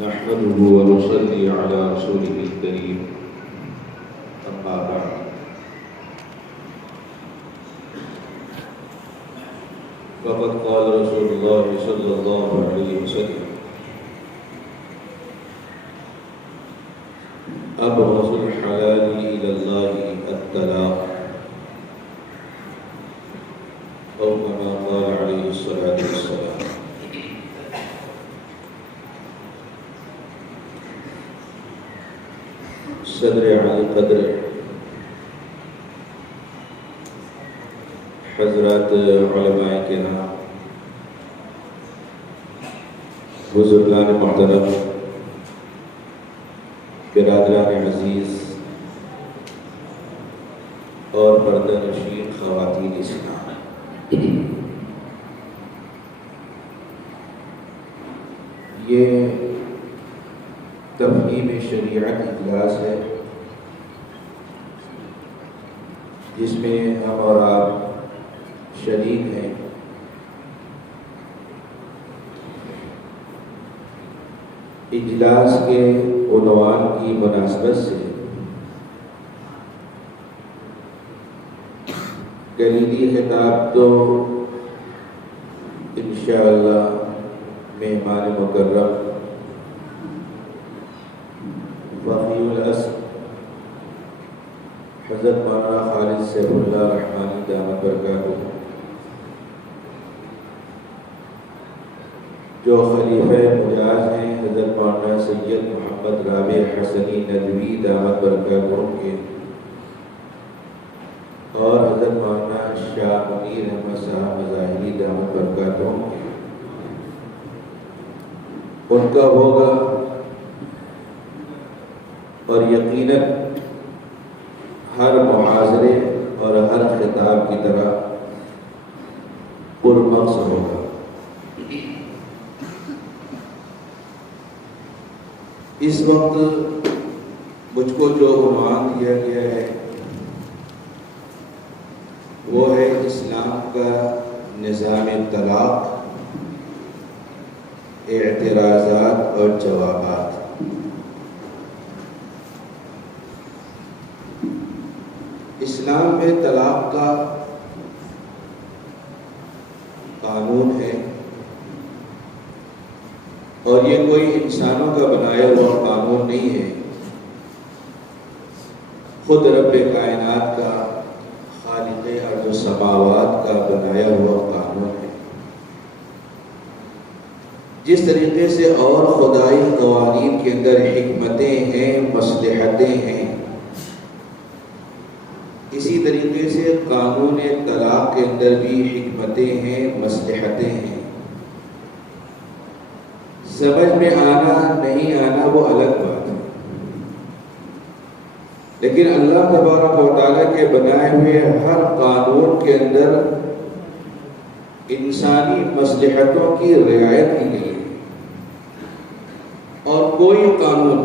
نحمده ونصلي على رسوله الكريم أما بعد فقد قال رسول الله صلى الله عليه وسلم أبغض الحلال إلى الله الطلاق أو كما قال عليه الصلاة والسلام. صدر علی قدر حضرات علماء کرام، بزرگان محترم، برادران عزیز اور پردہ نشین خواتین اسلام، یہ تفہیم شریعت اجلاس ہے جس میں ہم اور آپ شریک ہیں۔ اجلاس کے عنوان کی مناسبت سے کلیدی خطاب تو انشاءاللہ مہمان مکرم وفی الاصل حضرت مولانا خالد سیف اللہ رحمانی دامت برکاتہ جو خلیفہ مجاز ہیں، حضرت مولانا سید محمد رابع حسنی ندوی دامت برکاتہ کے، اور حضرت مولانا شاہ منیر احمد صاحب مظاہری دامت برکاتہ کے، ان کا ہوگا اور یقیناً ہر محاضرے اور ہر خطاب کی طرح پرمغز ہوگا۔ اس وقت مجھ کو جو عنوان دیا گیا ہے وہ ہے اسلام کا نظام طلاق، اعتراضات اور جوابات۔ اسلام میں طلاق کا قانون ہے اور یہ کوئی انسانوں کا بنایا ہوا قانون نہیں ہے، خود رب کائنات کا، خالق ارض و سماوات کا بنایا ہوا قانون ہے۔ جس طریقے سے اور خدائی قوانین کے اندر حکمتیں ہیں، مصلحتیں ہیں، اسی طریقے سے قانون طلاق کے اندر بھی حکمتیں ہیں، مصلحتیں ہیں۔ سمجھ میں آنا نہیں آنا وہ الگ بات ہے، لیکن اللہ تبارک و تعالیٰ کے بنائے ہوئے ہر قانون کے اندر انسانی مصلحتوں کی رعایت کی گئی ہے، اور کوئی قانون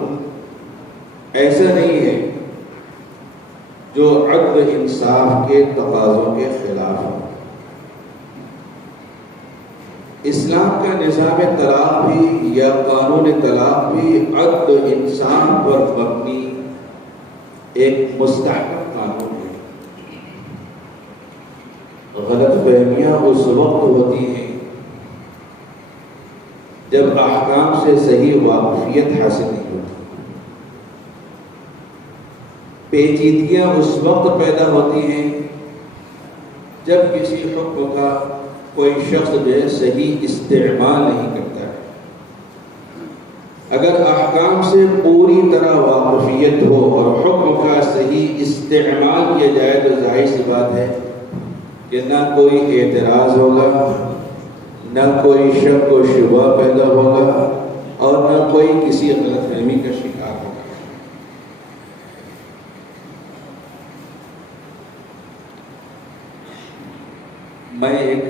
ایسا نہیں ہے جو عدل انصاف کے تقاضوں کے خلاف ہو۔ اسلام کا نظام طلاق بھی یا قانون طلاق بھی عدل انصاف پر مبنی ایک مستحکم قانون ہے۔ غلط فہمیاں اس وقت ہوتی ہیں جب احکام سے صحیح واقفیت حاصل نہیں ہوتی، پیچیدگیاں اس وقت پیدا ہوتی ہیں جب کسی حکم کا کوئی شخص جو ہے صحیح استعمال نہیں کرتا ہے۔ اگر احکام سے پوری طرح واقفیت ہو اور حکم کا صحیح استعمال کیا جائے تو ظاہر سی بات ہے کہ نہ کوئی اعتراض ہوگا، نہ کوئی شک و شبہ پیدا ہوگا، اور نہ کوئی کسی غلط فہمی کا شکار ہوگا۔ میں ایک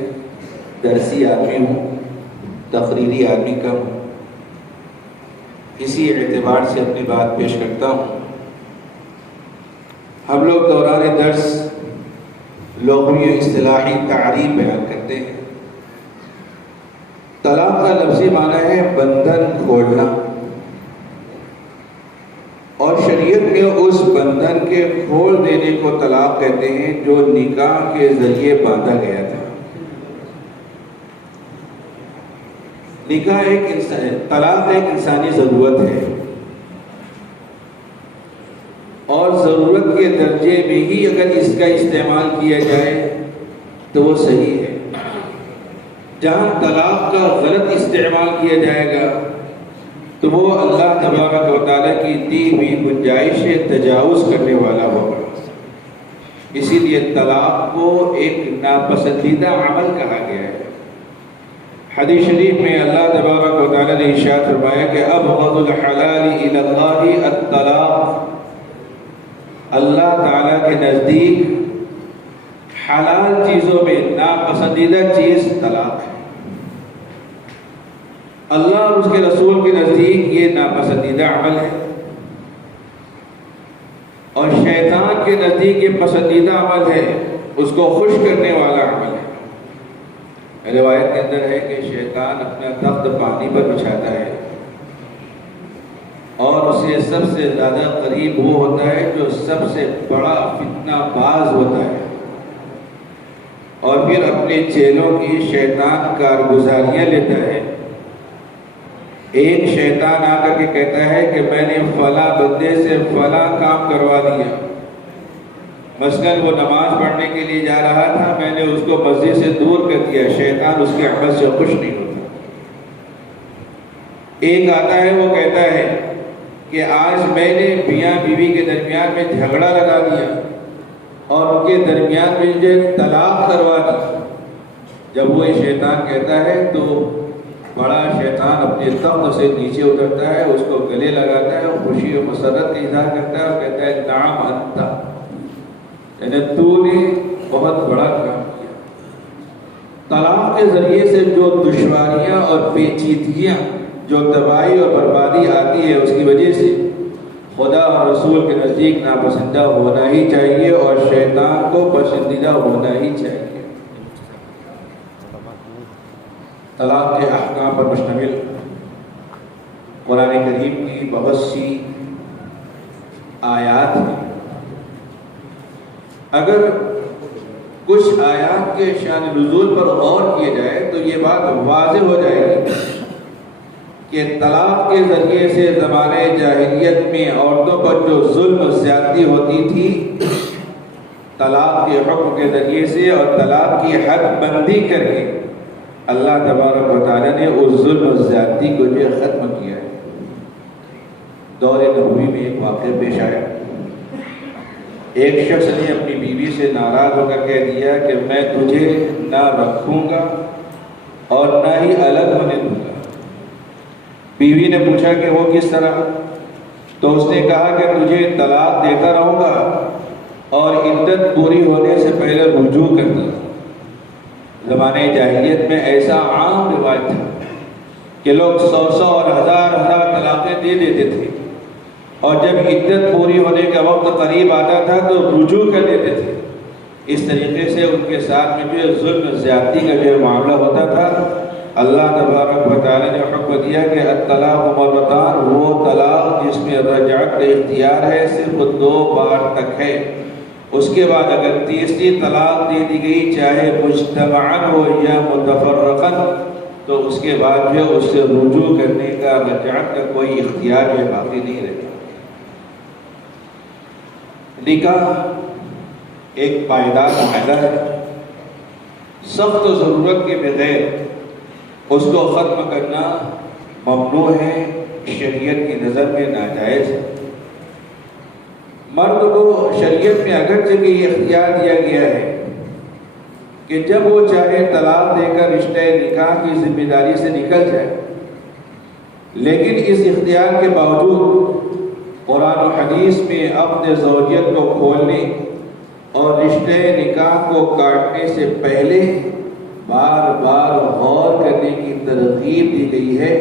درسی آدمی ہوں، تقریری آدمی کم ہوں، اسی اعتبار سے اپنی بات پیش کرتا ہوں۔ ہم لوگ دوران درس لغوی و اصطلاحی تعریف بیان کرتے ہیں طلاق کا لفظی معنی ہے بندھن کھولنا، اور شریعت میں اس بندھن کے کھول دینے کو طلاق کہتے ہیں جو نکاح کے ذریعے باندھا گیا تھا۔ طلاق ایک انسانی ضرورت ہے، اور ضرورت کے درجے میں ہی اگر اس کا استعمال کیا جائے تو وہ صحیح ہے۔ جہاں طلاق کا غلط استعمال کیا جائے گا تو وہ اللہ تبارک و تعالیٰ کی دی ہوئی گنجائش سے تجاوز کرنے والا ہوگا۔ اسی لیے طلاق کو ایک ناپسندیدہ عمل کہا گیا ہے۔ حدیث شریف میں اللہ تبارک و تعالیٰ نے ارشاد فرمایا کہ ابغض الحلال الی اللہ الطلاق، اللہ تعالیٰ کے نزدیک حلال چیزوں میں ناپسندیدہ چیز طلاق ہے۔ اللہ اور اس کے رسول کے نزدیک یہ ناپسندیدہ عمل ہے، اور شیطان کے نزدیک یہ پسندیدہ عمل ہے، اس کو خوش کرنے والا عمل ہے۔ روایت کے اندر ہے کہ شیطان اپنا تخت پانی پر بچھاتا ہے، اور اسے سب سے زیادہ قریب وہ ہوتا ہے جو سب سے بڑا فتنہ باز ہوتا ہے، اور پھر اپنے چیلوں کی شیطان کارگزاریاں لیتا ہے۔ ایک شیطان آ کر کے کہتا ہے کہ میں نے فلاں بندے سے فلاں کام کروا دیا، مثلاً وہ نماز پڑھنے کے لیے جا رہا تھا، میں نے اس کو مسجد سے دور کر دیا۔ شیطان اس کے عمل سے خوش نہیں ہوتا۔ ایک آتا ہے، وہ کہتا ہے کہ آج میں نے میاں بیوی کے درمیان میں جھگڑا لگا دیا اور ان کے درمیان میں مجھے طلاق کروا دی۔ جب وہ شیطان کہتا ہے تو بڑا شیطان اپنے تخت سے نیچے اترتا ہے، اس کو گلے لگاتا ہے اور خوشی و مسرت کا اظہار کرتا ہے اور کہتا ہے نعم انت، یعنی تو نے بہت بڑا کام کیا۔ طلاق کے ذریعے سے جو دشواریاں اور پیچیدگیاں، جو تباہی اور بربادی آتی ہے، اس کی وجہ سے خدا اور رسول کے نزدیک ناپسندیدہ ہونا ہی چاہیے اور شیطان کو پسندیدہ ہونا ہی چاہیے۔ طلاق کے احکام پر مشتمل قرآن کریم کی بہت سی آیات ہیں۔ اگر کچھ آیات کے شان نزول پر غور کیا جائے تو یہ بات واضح ہو جائے گی کہ طلاق کے ذریعے سے زمانے جاہلیت میں عورتوں پر جو ظلم و زیادتی ہوتی تھی، طلاق کے حکم کے ذریعے سے اور طلاق کی حد بندی کر کے اللہ تبارک و تعالیٰ نے اس ظلم و زیادتی کو جو ختم کیا ہے۔ دور نبوی میں ایک واقعہ پیش آیا۔ ایک شخص نے اپنی بیوی سے ناراض ہو کر کہہ دیا کہ میں تجھے نہ رکھوں گا اور نہ ہی الگ ہونے دوں گا۔ بیوی نے پوچھا کہ وہ کس طرح؟ تو اس نے کہا کہ تجھے طلاق دیتا رہوں گا اور عدت پوری ہونے سے پہلے رجوع کرتا رہوں گا۔ زمانے جاہلیت میں ایسا عام رواج تھا کہ لوگ 100 اور 1000 طلاقیں دے دیتے تھے، اور جب عدت پوری ہونے کا وقت قریب آتا تھا تو رجوع کر دیتے تھے۔ اس طریقے سے ان کے ساتھ میں جو ظلم زیادتی کا جو معاملہ ہوتا تھا، اللہ تبارک و تعالیٰ نے حکم دیا کہ الطلاق مرتان، وہ طلاق جس میں رجعت کا اختیار ہے صرف 2 بار تک ہے۔ اس کے بعد اگر تیسری طلاق دے دی گئی، چاہے مجتمعاً ہو یا متفرقاً، تو اس کے بعد جو اس سے رجوع کرنے کا، رجعت کا کوئی اختیار جو باقی نہیں رہتا۔ نکاح ایک پائیدار معاہدہ ہے، سخت ضرورت کے بغیر اس کو ختم کرنا ممنوع ہے، شریعت کی نظر میں ناجائز ہے۔ مرد کو شریعت میں اگرچہ کہ یہ اختیار دیا گیا ہے کہ جب وہ چاہے طلاق دے کر رشتہ نکاح کی ذمہ داری سے نکل جائے، لیکن اس اختیار کے باوجود قرآن و حدیث میں اپنے زوجیت کو کھولنے اور رشتہ نکاح کو کاٹنے سے پہلے بار بار غور کرنے کی ترغیب دی گئی ہے،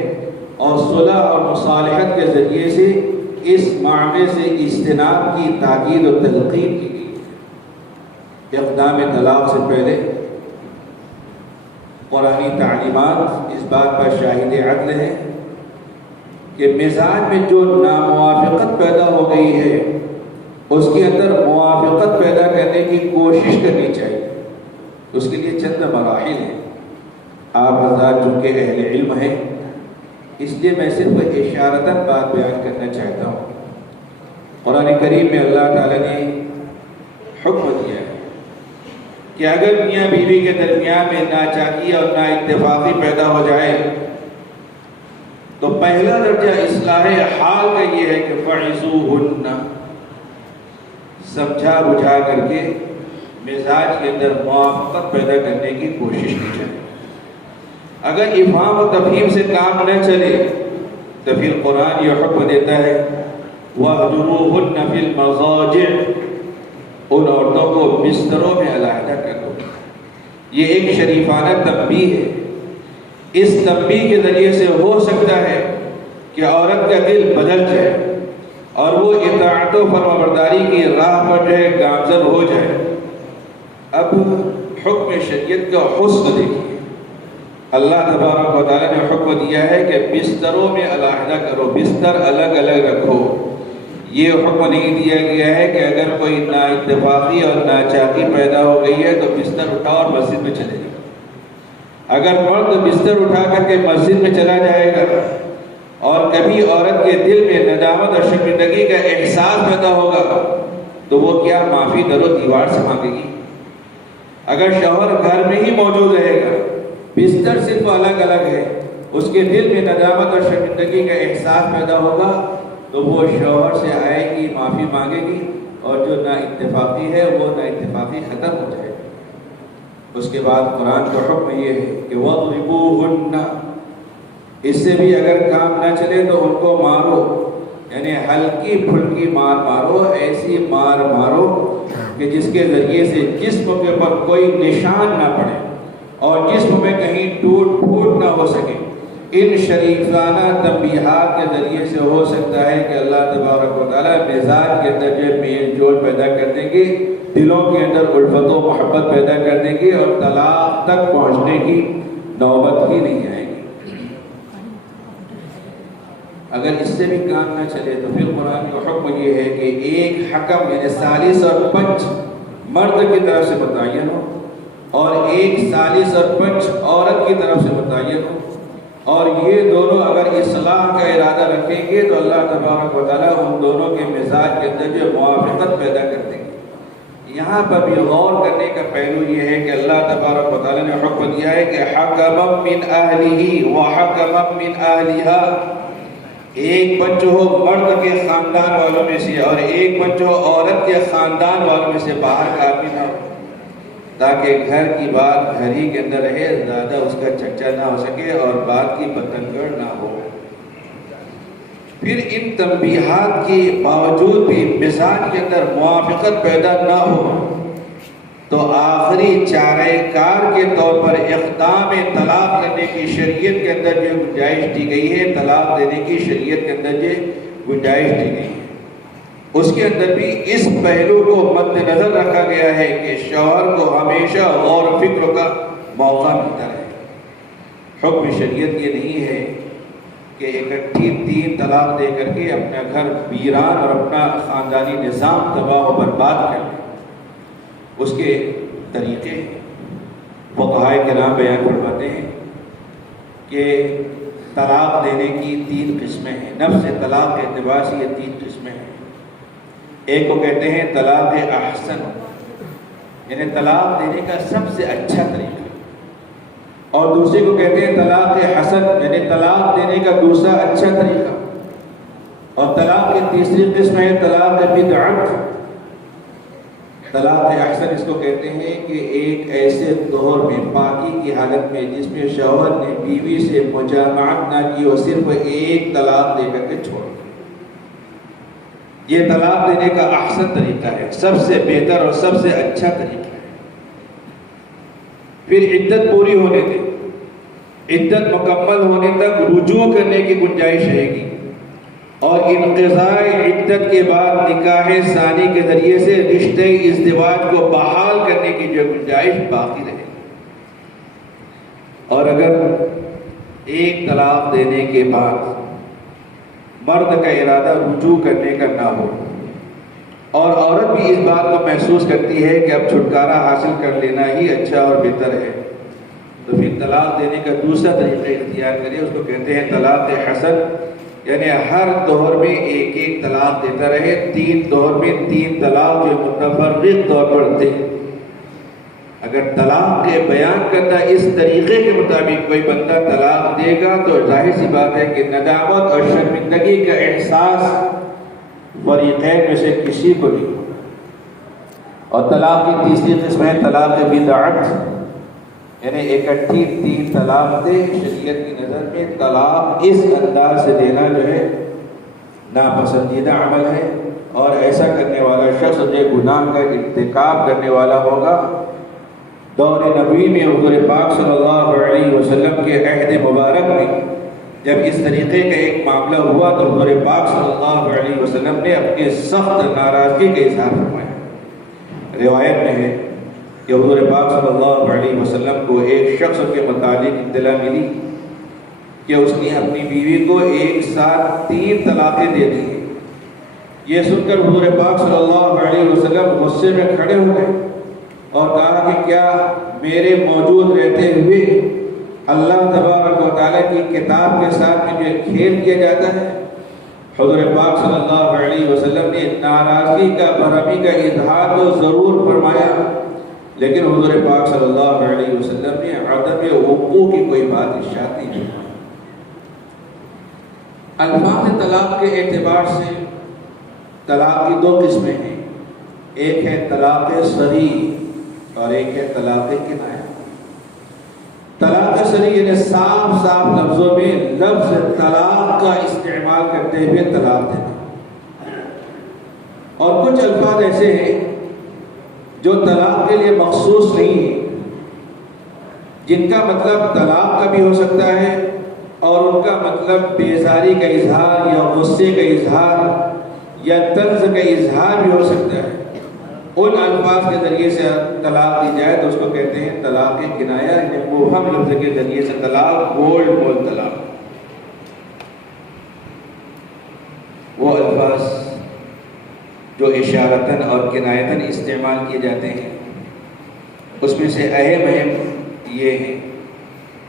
اور صلح اور مصالحت کے ذریعے سے اس معاملے سے اجتناب کی تاکید و تلقین کی گئی ہے۔ اقدام طلاق سے پہلے قرآنی تعلیمات اس بات پر شاہد عدل ہیں کہ مزاج میں جو ناموافقت پیدا ہو گئی ہے اس کے اندر موافقت پیدا کرنے کی کوشش کرنی چاہیے. اس کے لیے چند مراحل ہیں. آپ حضرات چونکہ اہل علم ہیں اس لیے میں صرف اشارتاً بات بیان کرنا چاہتا ہوں. قرآن کریم میں اللہ تعالیٰ نے حکم دیا ہے کہ اگر میاں بیوی کے درمیان میں ناچاکی اور نا اتفاقی پیدا ہو جائے تو پہلا درجہ اصلاح حال کا یہ ہے کہ فَعِزُوهُنَّ، سمجھا بجھا کر کے مزاج کے اندر موافقت پیدا کرنے کی کوشش کی جائے. اگر افہام و تفہیم سے کام نہ چلے تو پھر قرآن یہ حکم دیتا ہے وَاهْجُرُوهُنَّ فِي الْمَضَاجِعِ، ان عورتوں کو بستروں میں علیحدہ کر دو. یہ ایک شریفانہ تنبیہ ہے. اس تنبیہ کے ذریعے سے ہو سکتا ہے کہ عورت کا دل بدل جائے اور وہ اطاعت و فرمانبرداری کی راہ پر جو ہے گامزن ہو جائے. اب حکم شریعت کا حسن دیکھیے. اللہ تبارک و تعالیٰ نے حکم دیا ہے کہ بستروں میں علیحدہ کرو، بستر الگ الگ رکھو. یہ حکم نہیں دیا گیا ہے کہ اگر کوئی نا اتفاقی اور ناچاکی پیدا ہو گئی ہے تو بستر اٹھا اور مسجد میں چلے جائے. اگر مرد بستر اٹھا کر کے مسجد میں چلا جائے گا اور کبھی عورت کے دل میں ندامت اور شرمندگی کا احساس پیدا ہوگا تو وہ کیا معافی در و دیوار سے مانگے گی؟ اگر شوہر گھر میں ہی موجود رہے گا، بستر صرف الگ الگ ہے، اس کے دل میں ندامت اور شرمندگی کا احساس پیدا ہوگا تو وہ شوہر سے آئے گی، معافی مانگے گی اور جو نا اتفاقی ہے وہ نا اتفاقی ختم ہو جائے. اس کے بعد قرآن کا حکم یہ ہے کہ وَاضْرِبُوهُنَّ، اس سے بھی اگر کام نہ چلے تو ان کو مارو، یعنی ہلکی پھلکی مار مارو، ایسی مار مارو کہ جس کے ذریعے سے جسم کے پر کوئی نشان نہ پڑے اور جسم میں کہیں ٹوٹ پھوٹ نہ ہو سکے. ان شریفانہ تنبیہات کے ذریعے سے ہو سکتا ہے کہ اللہ تبارک و تعالیٰ مزاج کے اندر جو میل جول پیدا کر دیں گے، دلوں کے اندر الفت و محبت پیدا کر دیں گے اور طلاق تک پہنچنے کی نوبت ہی نہیں آئے گی. اگر اس سے بھی کام نہ چلے تو پھر قرآن کا حکم یہ ہے کہ ایک حکم یعنی ثالث اور پنچ مرد کی طرف سے متعین ہو اور ایک ثالث اور پنچ عورت کی طرف سے متعین ہو، اور یہ دونوں اگر اصلاح کا ارادہ رکھیں گے تو اللہ تبارک و تعالیٰ ان دونوں کے مزاج کے اندر جو موافقت پیدا کر دیں گے. یہاں پر بھی غور کرنے کا پہلو یہ ہے کہ اللہ تبارک و تعالیٰ نے حکم دیا ہے کہ حکم من اہلہ وحکم من اہلہا، ایک بچہ ہو مرد کے خاندان والوں میں سے اور ایک بچہ ہو عورت کے خاندان والوں میں سے، باہر کا آدمی نہ ہو، تاکہ گھر کی بات گھر ہی کے اندر رہے، زیادہ اس کا چرچا نہ ہو سکے اور بات کی بتنگڑ نہ ہو. پھر ان تنبیہات کے باوجود بھی مزاج کے اندر موافقت پیدا نہ ہو تو آخری چارہ کار کے طور پر اقدام طلاق کرنے کی شریعت کے اندر جو گنجائش دی گئی ہے، طلاق دینے کی شریعت کے اندر جو گنجائش دی گئی ہے، اس کے اندر بھی اس پہلو کو مد نظر رکھا گیا ہے کہ شوہر کو ہمیشہ غور و فکر کا موقع ملتا ہے. حکم شریعت یہ نہیں ہے کہ اکٹھی 3 طلاق دے کر کے اپنا گھر ویران اور اپنا خاندانی نظام تباہ و برباد کر لیں. اس کے طریقے فقہائے کرام بیان فرماتے ہیں کہ طلاق دینے کی 3 قسمیں ہیں. نفس طلاق کے اعتبار سے یہ 3 قسمیں ہیں. ایک کو کہتے ہیں طلاق احسن، یعنی طلاق دینے کا سب سے اچھا طریقہ، اور دوسرے کو کہتے ہیں طلاق حسن، یعنی طلاق دینے کا دوسرا اچھا طریقہ، اور طلاق کی تیسری قسم ہے طلاق بدعت. طلاق احسن اس کو کہتے ہیں کہ ایک ایسے دور میں پاکی کی حالت میں جس میں شوہر نے بیوی سے مجامعت نہ کی اور صرف ایک طلاق دے کر کے چھوڑ، یہ طلاق دینے کا احسن طریقہ ہے، سب سے بہتر اور سب سے اچھا طریقہ ہے. پھر عدت پوری ہونے دیں، عدت مکمل ہونے تک رجوع کرنے کی گنجائش رہے گی، اور انقضاء عدت کے بعد نکاح ثانی کے ذریعے سے رشتے ازدواج کو بحال کرنے کی جو گنجائش باقی رہے گی. اور اگر ایک طلاق دینے کے بعد مرد کا ارادہ رجوع کرنے کا نہ ہو اور عورت بھی اس بات کو محسوس کرتی ہے کہ اب چھٹکارا حاصل کر لینا ہی اچھا اور بہتر ہے، تو پھر طلاق دینے کا دوسرا طریقہ اختیار کرے، اس کو کہتے ہیں طلاق حسن، یعنی ہر دور میں ایک ایک طلاق دیتا رہے، 3 دور میں 3 طلاق جو متفرق طور پر دے۔ اگر طلاق کے بیان کرنا اس طریقے کے مطابق کوئی بندہ طلاق دے گا تو ظاہر سی بات ہے کہ ندامت اور شرمندگی کا احساس فریقین میں سے کسی کو نہیں ہوگا۔ اور طلاق کی تیسری قسم ہے طلاق بدعت، یعنی اکٹھی 3 طلاق دے، شریعت کی نظر میں طلاق اس انداز سے دینا جو ہے ناپسندیدہ عمل ہے، اور ایسا کرنے والا شخص جو گناہ کا ارتکاب کرنے والا ہوگا۔ دور نبوی میں حضور پاک صلی اللہ علیہ وسلم کے عہد مبارک میں جب اس طریقے کا ایک معاملہ ہوا تو حضور پاک صلی اللہ علیہ وسلم نے اپنی سخت ناراضگی کا اظہار فرمایا۔ روایت میں ہے کہ حضور پاک صلی اللہ علیہ وسلم کو ایک شخص کے متعلق اطلاع ملی کہ اس نے اپنی بیوی کو ایک ساتھ 3 طلاقیں دے دی ہیں۔ یہ سن کر حضور پاک صلی اللہ علیہ وسلم غصے میں کھڑے ہو گئے اور کہا کہ کیا میرے موجود رہتے ہوئے اللہ تبارک و تعالیٰ کی کتاب کے ساتھ مجھے کھیل کیا جاتا ہے؟ حضور پاک صلی اللہ علیہ وسلم نے ناراضگی کا برہمی کا اظہار تو ضرور فرمایا، لیکن حضور پاک صلی اللہ علیہ وسلم نے عدم وقوع کی کوئی بات ارشاد نہیں کی۔ الفاظ طلاق کے اعتبار سے طلاق کی 2 قسمیں ہیں، ایک ہے طلاق صریح اور ایک ہے طلاق کنایہ۔ طلاق صریح یعنی صاف صاف لفظوں میں لفظ طلاق کا استعمال کرتے ہوئے طلاق دینا، اور کچھ الفاظ ایسے ہیں جو طلاق کے لیے مخصوص نہیں ہیں، جن کا مطلب طلاق کا بھی ہو سکتا ہے اور ان کا مطلب بیزاری کا اظہار یا غصے کا اظہار یا طنز کا اظہار بھی ہو سکتا ہے۔ ان الفاظ کے ذریعے سے طلاق دی جائے تو اس کو کہتے ہیں طلاق کنایہ، یعنی مبہم لفظ کے ذریعے سے طلاق، گولڈ مول طلاق۔ وہ الفاظ جو اشارتاً اور کنایتاً استعمال کیے جاتے ہیں اس میں سے اہم یہ ہیں،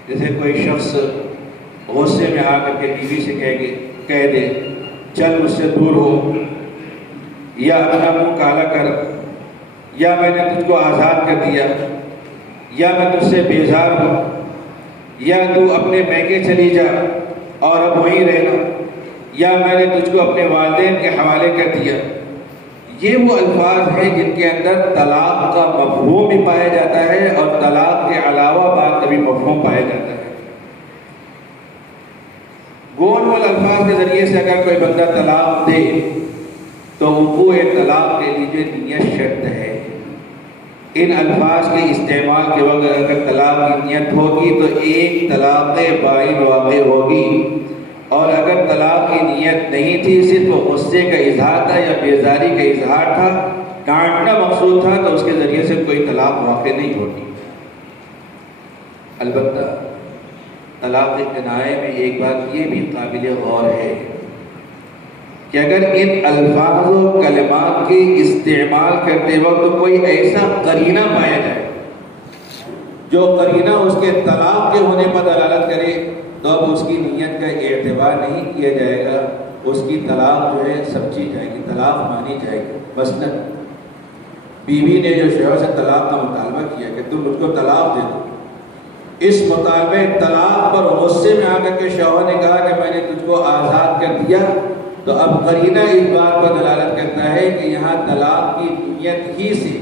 جیسے کوئی شخص غصے میں آ کر کے بیوی سے کہہ دے چل مجھ سے دور ہو، یا اپنا منہ کالا کر، یا میں نے تجھ کو آزاد کر دیا، یا میں تجھ سے بیزار ہوں، یا تو اپنے میکے چلی جا اور اب وہیں رہنا، یا میں نے تجھ کو اپنے والدین کے حوالے کر دیا۔ یہ وہ الفاظ ہیں جن کے اندر طلاق کا مفہوم بھی پایا جاتا ہے اور طلاق کے علاوہ بات کا بھی مفہوم پایا جاتا ہے۔ گول مول الفاظ کے ذریعے سے اگر کوئی بندہ طلاق دے تو وقوع طلاق کے لیے نیت شرط ہے۔ ان الفاظ کے استعمال کے وقت اگر طلاق کی نیت ہوگی تو ایک طلاق بائن واقع ہوگی، اور اگر طلاق کی نیت نہیں تھی، صرف غصے کا اظہار تھا یا بیزاری کا اظہار تھا، ڈانٹنا مقصود تھا، تو اس کے ذریعے سے کوئی طلاق واقع نہیں ہوگی۔ البتہ طلاق کنایہ میں ایک بات یہ بھی قابل غور ہے کہ اگر ان الفاظ و کلمات کے استعمال کرتے وقت کوئی ایسا قرینہ پایا جائے جو قرینہ اس کے طلاق کے ہونے پر دلالت کرے تو اب اس کی نیت کا اعتبار نہیں کیا جائے گا، اس کی طلاق جو ہے سمجھی جائے گی، طلاق مانی جائے گی۔ مثلا بیوی نے جو شوہر سے طلاق کا مطالبہ کیا کہ تم مجھ کو طلاق دے دو، اس مطالبے طلاق پر غصے میں آ کر کے شوہر نے کہا کہ میں نے تجھ کو آزاد کر دیا، تو اب قرینہ اس بات پر دلالت کرتا ہے کہ یہاں طلاق کی نیت ہی سے،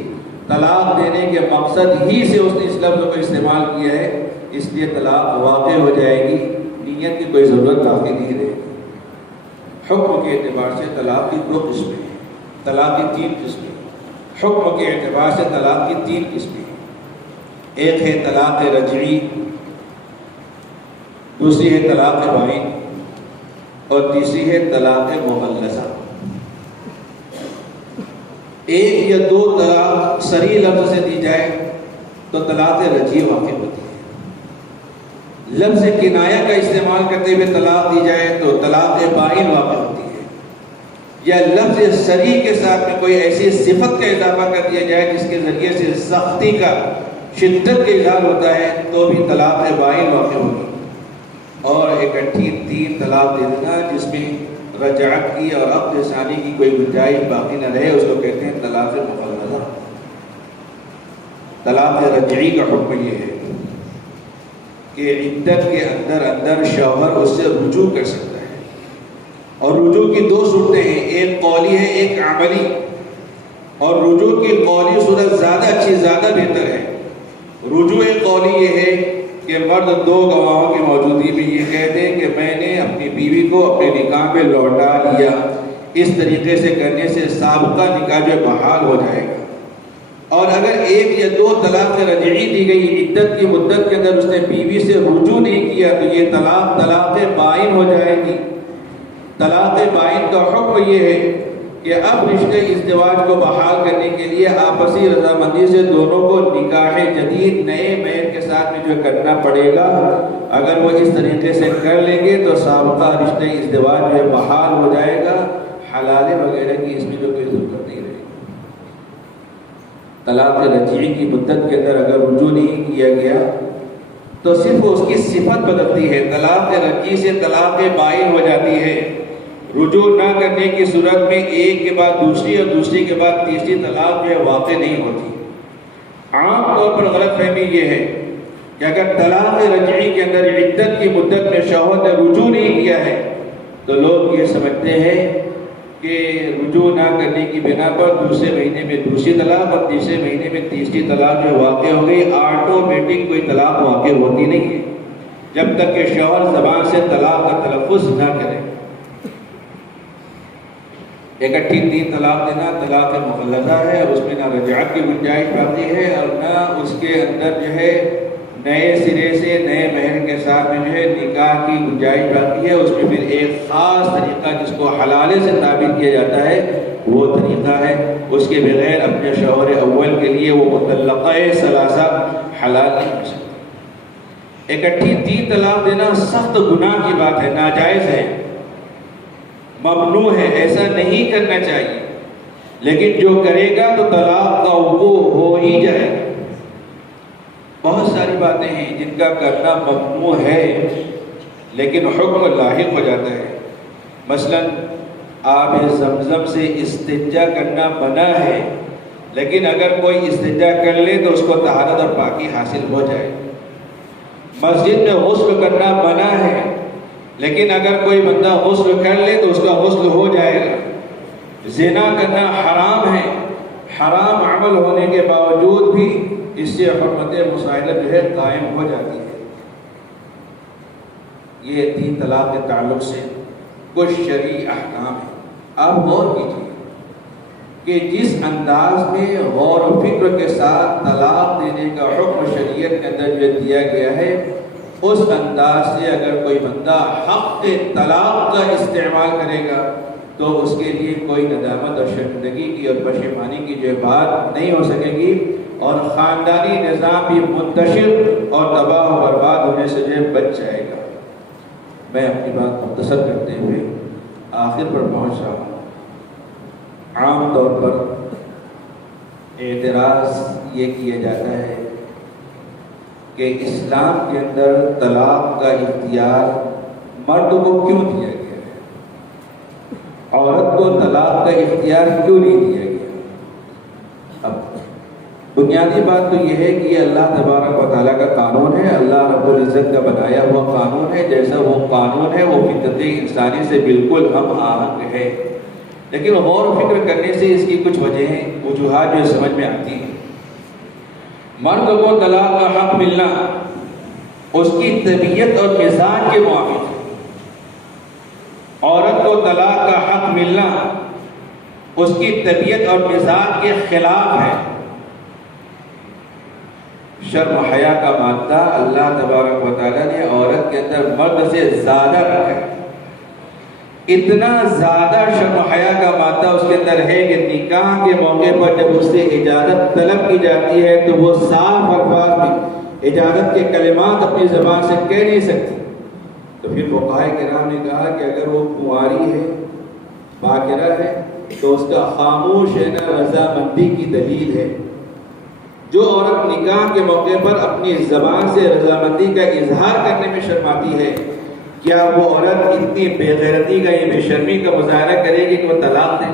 طلاق دینے کے مقصد ہی سے اس نے اس لفظ کو استعمال کیا ہے، اس لیے طلاق واقع ہو جائے گی، نیت کی کوئی ضرورت باقی نہیں رہے گی۔ حکم کے اعتبار سے طلاق کی 2 قسمیں ہیں، طلاق کی 3 قسمیں۔ حکم کے اعتبار سے طلاق کی 3 قسمیں ہیں، ایک ہے طلاق رجعی، دوسری ہے طلاق بائن، اور تیسری ہے طلاق مغلظہ۔ ایک یا 2 طلاق صریح لفظ سے دی جائے تو طلاق رجعی واقع ہوتی ہے، لفظ کنایہ کا استعمال کرتے ہوئے طلاق دی جائے تو طلاق بائن واقع ہوتی ہے، یا لفظ صریح کے ساتھ میں کوئی ایسی صفت کا اضافہ کر دیا جائے جس کے ذریعے سے سختی کا، شدت کا اظہار ہوتا ہے تو بھی طلاق بائن واقع ہوگی۔ اور اکٹھی 3 طلاق دے دینا جس میں رجعت کی اور عقد ثانی کی کوئی گنجائش باقی نہ رہے، اس کو کہتے ہیں طلاق مغلظہ۔ طلاق رجعی کا حکم یہ ہے کہ عدت کے اندر شوہر اس سے رجوع کر سکتا ہے، اور رجوع کی 2 صورتیں ہیں، ایک قولی ہے ایک عملی، اور رجوع کی قولی صورت زیادہ اچھی، زیادہ بہتر ہے۔ رجوع قولی یہ ہے کہ مرد 2 گواہوں کی موجودگی میں یہ کہہ دے کہ میں نے اپنی بیوی کو اپنے نکاح میں لوٹا لیا، اس طریقے سے کرنے سے سابقہ نکاح جو بحال ہو جائے گا۔ اور اگر 1 یا 2 طلاق رجعی دی گئی، عدت کی مدت کے اندر اس نے بیوی سے رجوع نہیں کیا تو یہ طلاق بائن ہو جائے گی۔ طلاق بائن کا حکم یہ ہے کہ اب رشتے ازدواج کو بحال کرنے کے لیے آپسی رضامندی سے دونوں کو نکاح جدید نئے مہر کے ساتھ میں جو کرنا پڑے گا، اگر وہ اس طریقے سے کر لیں گے تو سابقہ رشتے ازدواج جو بحال ہو جائے گا، حلالے وغیرہ کی اس میں جو کوئی ضرورت نہیں رہے گی۔ طلاق رجعی کی مدت کے اندر اگر رجوع نہیں کیا گیا تو صرف اس کی صفت بدلتی ہے، طلاق رجعی سے طلاق بائن ہو جاتی ہے۔ رجوع نہ کرنے کی صورت میں ایک کے بعد دوسری اور دوسری کے بعد تیسری طلاق جو ہے واقع نہیں ہوتی۔ عام طور پر غلط فہمی یہ ہے کہ اگر طلاق رجعی کے اندر عدت کی مدت میں شوہر نے رجوع نہیں کیا ہے تو لوگ یہ سمجھتے ہیں کہ رجوع نہ کرنے کی بنا پر دوسرے مہینے میں دوسری طلاق اور تیسرے مہینے میں تیسری طلاق جو واقع ہو گئی۔ آٹومیٹک کوئی طلاق واقع ہوتی نہیں ہے جب تک کہ شوہر زبان سے طلاق کا تلفظ نہ کرے۔ اکٹھی 3 طلاق دینا طلاق مغلظہ ہے، اور اس میں نہ رجعت کی گنجائش باقی ہے اور نہ اس کے اندر جو ہے نئے سرے سے نئے مہر کے ساتھ میں جو ہے نکاح کی گنجائش باقی ہے۔ اس میں پھر ایک خاص طریقہ جس کو حلالے سے تعبیر کیا جاتا ہے وہ طریقہ ہے، اس کے بغیر اپنے شوہر اول کے لیے وہ مطلقہ ثلاثہ حلال نہیں ہو سکتا۔ اکٹھی 3 طلاق دینا سخت گناہ کی بات ہے، ناجائز ہے، ممنوع ہے، ایسا نہیں کرنا چاہیے، لیکن جو کرے گا تو طلاق کا وقوع ہو ہی جائے گا۔ بہت ساری باتیں ہیں جن کا کرنا ممنوع ہے لیکن حکم لاحق ہو جاتا ہے۔ مثلا آب زمزم سے استنجا کرنا منع ہے، لیکن اگر کوئی استنجا کر لے تو اس کو طہارت اور پاکی حاصل ہو جائے۔ مسجد میں غسل کرنا منع ہے، لیکن اگر کوئی بندہ غسل کر لے تو اس کا غسل ہو جائے گا۔ زنا کرنا حرام ہے، حرام عمل ہونے کے باوجود بھی اس سے حرمت مسائلہ جو ہے قائم ہو جاتی ہے۔ یہ 3 طلاق کے تعلق سے کچھ شرعی احکام ہیں۔ آپ غور کیجیے کہ جس انداز میں غور و فکر کے ساتھ طلاق دینے کا حکم شریعت کے اندر جو دیا گیا ہے، اس انداز سے اگر کوئی بندہ حق طلاق کا استعمال کرے گا تو اس کے لیے کوئی ندامت اور شرمندگی کی اور پشیمانی کی جو بات نہیں ہو سکے گی، اور خاندانی نظام بھی منتشر اور تباہ و برباد ہونے سے جو بچ جائے گا۔ میں اپنی بات مختصر کرتے ہوئے آخر پر پہنچ رہا ہوں۔ عام طور پر اعتراض یہ کیا جاتا ہے کہ اسلام کے اندر طلاق کا اختیار مرد کو کیوں دیا گیا ہے، عورت کو طلاق کا اختیار کیوں نہیں دیا گیا؟ اب بنیادی بات تو یہ ہے کہ یہ اللہ تبارک و تعالیٰ کا قانون ہے، اللہ رب العزت کا بنایا ہوا قانون ہے۔ جیسا وہ قانون ہے وہ فطرت انسانی سے بالکل ہم آہنگ ہے، لیکن غور و فکر کرنے سے اس کی کچھ وجوہات جو سمجھ میں آتی ہیں۔ مرد کو طلاق کا حق ملنا اس کی طبیعت اور مزاج کے موافق ہے، عورت کو طلاق کا حق ملنا اس کی طبیعت اور مزاج کے خلاف ہے۔ شرم و حیا کا مادہ اللہ تبارک و تعالیٰ نے عورت کے اندر مرد سے زیادہ رکھا ہے۔ اتنا زیادہ شرم و حیا کا مادہ اس کے اندر ہے کہ نکاح کے موقع پر جب اس سے اجازت طلب کی جاتی ہے تو وہ صاف الفاظ میں اجازت کے کلمات اپنی زبان سے کہہ نہیں سکتی، تو پھر فقہاء کرام نے کہا کہ اگر وہ کنواری ہے، باکرہ ہے، تو اس کا خاموش رہنا رضامندی کی دلیل ہے۔ جو عورت نکاح کے موقع پر اپنی زبان سے رضامندی کا اظہار کرنے میں شرماتی ہے، کیا وہ عورت اتنی بے غیرتی کا یا بے شرمی کا مظاہرہ کرے گی کہ وہ طلاق دے؟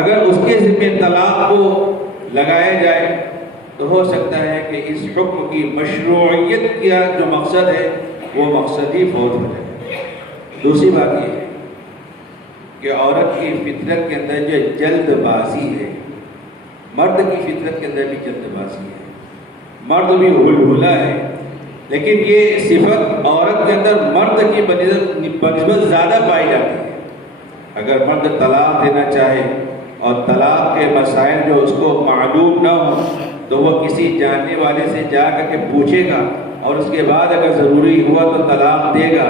اگر اس کے ذمہ طلاق کو لگایا جائے تو ہو سکتا ہے کہ اس حکم کی مشروعیت کا جو مقصد ہے وہ مقصد ہی فوت ہو جائے۔ دوسری بات یہ ہے کہ عورت کی فطرت کے اندر جو جلد بازی ہے، مرد کی فطرت کے اندر بھی جلد بازی ہے، مرد بھی ہلہلا ہے، لیکن یہ صفت عورت کے اندر مرد کی بنسبت زیادہ پائی جاتی ہے۔ اگر مرد طلاق دینا چاہے اور طلاق کے مسائل جو اس کو معلوم نہ ہو تو وہ کسی جاننے والے سے جا کر کے پوچھے گا، اور اس کے بعد اگر ضروری ہوا تو طلاق دے گا۔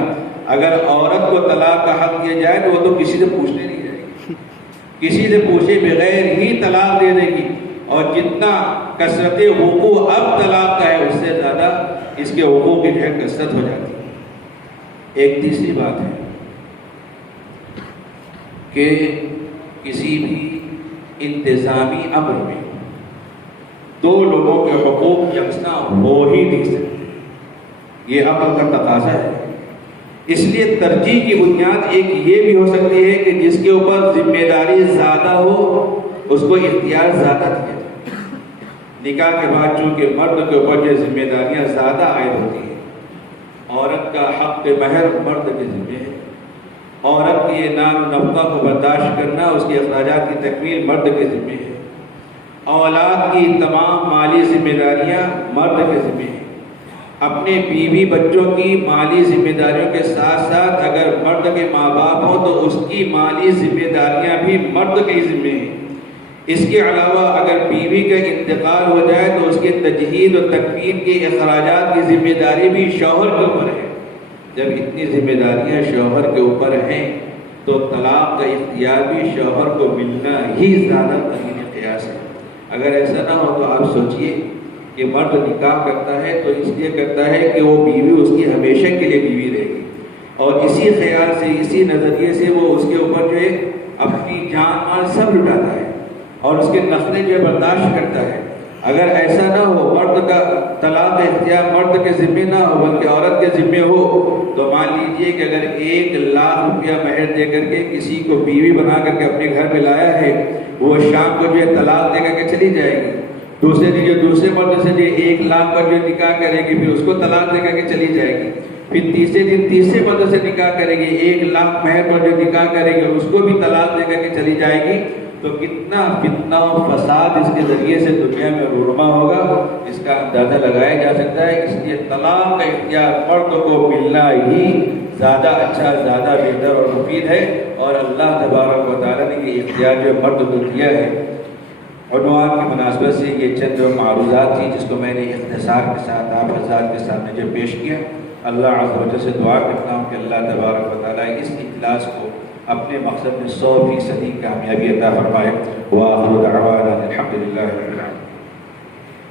اگر عورت کو طلاق کا حق دیا جائے تو وہ تو کسی سے پوچھنے نہیں جائے گی، کسی سے پوچھے بغیر ہی طلاق دے دے گی، اور جتنا کثرت حقوق اب طلاق کا ہے اس سے زیادہ اس کے حقوق کی کثرت ہو جاتی ہے۔ ایک تیسری بات ہے کہ کسی بھی انتظامی امر میں دو لوگوں کے حقوق یکساں ہو ہی نہیں سکتے، یہ عقل کا تقاضا ہے۔ اس لیے ترجیح کی بنیاد ایک یہ بھی ہو سکتی ہے کہ جس کے اوپر ذمہ داری زیادہ ہو اس کو اختیار زیادہ دیا جائے۔ نکاح کے بعد چونکہ مرد کے اوپر جو ذمہ داریاں زیادہ عائد ہوتی ہیں، عورت کا حق مہر مرد کے ذمہ ہے، عورت کے نام نفقہ کو برداشت کرنا، اس کے اخراجات کی تکمیل مرد کے ذمہ ہے، اولاد کی تمام مالی ذمہ داریاں مرد کے ذمہ ہیں۔ اپنے بیوی بچوں کی مالی ذمہ داریوں کے ساتھ ساتھ اگر مرد کے ماں باپ ہوں تو اس کی مالی ذمہ داریاں بھی مرد کے ذمہ ہیں۔ اس کے علاوہ اگر بیوی کا انتقال ہو جائے تو اس کے تجہیز و تکفین کے اخراجات کی ذمہ داری بھی شوہر کے اوپر ہے۔ جب اتنی ذمہ داریاں شوہر کے اوپر ہیں تو طلاق کا اختیار بھی شوہر کو ملنا ہی زیادہ قریب قیاس ہے۔ اگر ایسا نہ ہو تو آپ سوچئے کہ مرد نکاح کرتا ہے تو اس لیے کرتا ہے کہ وہ بیوی اس کی ہمیشہ کے لیے بیوی رہے گی، اور اسی خیال سے، اسی نظریے سے وہ اس کے اوپر جو ہے اپنی جان مال سب لٹاتا ہے اور اس کے نخرے جو برداشت کرتا ہے۔ اگر ایسا نہ ہو، مرد کا طلاق اختیار مرد کے ذمہ نہ ہو بلکہ عورت کے ذمہ ہو، تو مان لیجئے کہ اگر 1,00,000 روپیہ مہر دے کر کے کسی کو بیوی بنا کر کے اپنے گھر میں لایا ہے، وہ شام کو جو ہے طلاق دے کر کے چلی جائے گی، دوسرے دن جو دوسرے مرد سے جو 1,00,000 پر جو نکاح کرے گی پھر اس کو طلاق دے کر کے چلی جائے گی، پھر تیسرے دن تیسرے مرد سے نکاح کرے گی، 1,00,000 مہر پر جو نکاح کرے گی اس کو بھی طلاق دے کر کے چلی جائے گی، تو کتنا فتنہ و فساد اس کے ذریعے سے دنیا میں رونما ہوگا، اس کا اندازہ لگایا جا سکتا ہے۔ اس لیے طلاق کا اختیار مرد کو ملنا ہی زیادہ اچھا، زیادہ بہتر اور مفید ہے، اور اللہ تبارک و تعالیٰ نے یہ اختیار جو مرد کو دیا ہے۔ عنوان کی مناسبت سے یہ چند جو معروضات تھی جس کو میں نے اختصار کے ساتھ آپ حضرات کے سامنے جو پیش کیا، اللہ عز و جل سے دعا کرتا ہوں کہ اللہ تبارک و تعالیٰ اس اجلاس کو اپنے مقصد میں 100% کامیابی عطا فرمائے۔ وآخر دعوانا الحمدللہ رب العالمین۔